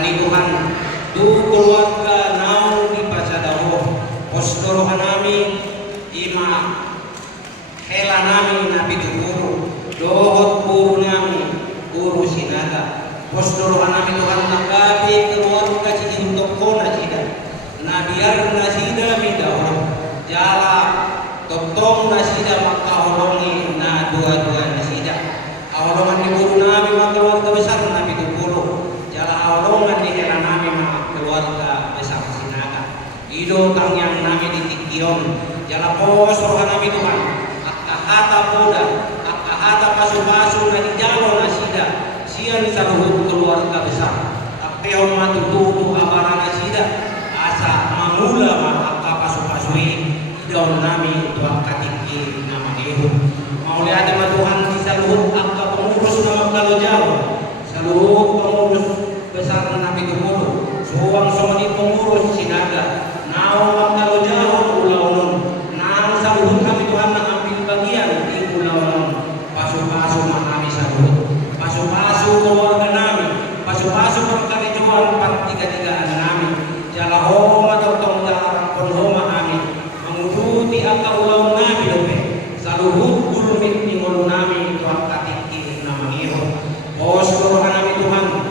Tani Tuhan tu keluarga naung di pasadaho postoro hanami ima hela nami nabi guru dohot guru nami guru sinaga postoro hanami Tuhan nakabi keluarga ci untuk kona cida nabiar nasida midaho jala totong nasida maka holongi na dua-dua nasida holongan di guru nami maka keluarga besar nabi guru jala holongan di hela nami maka keluarga besar sinaga ido kang yang nami di tikion jala postoro hanami Tuhan akahata poda akahata pasu-pasu na di jalo nasida sian saluhut keluarga besar apeo matututu abara nasida asa mamula maka pasu-pasui daun nami tuan katiki nama Yehu mau lihat sama Tuhan di saluhut angka pengurus nama kalau jauh saluhut pengurus besar nabi Gumulu suang somani pengurus sinaga naung kalau jauh ulaunon nang saluhut kami Tuhan nang ambil bagian di ulaunon pasu-pasu nami saluhut pasu-pasu keluarga nami pasu-pasu perkara jual part tiga-tigaan nami jala homa totong jarang pun homa nami menguruti angka ulau nami dope saluhut gulmit ingol nami tuan katiki nama Yehu seluruh nami Tuhan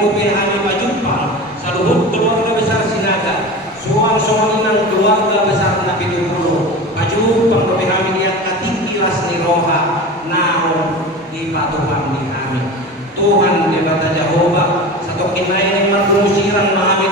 dope nami majumpa saluhut keluarga besar sinaga suang somaninang keluarga besar nabi Tunggulo majumpang dope nami yang katiki las ni roha nao di patuhan di kami Tuhan di bata Jehovah satu kinai yang manusiran nami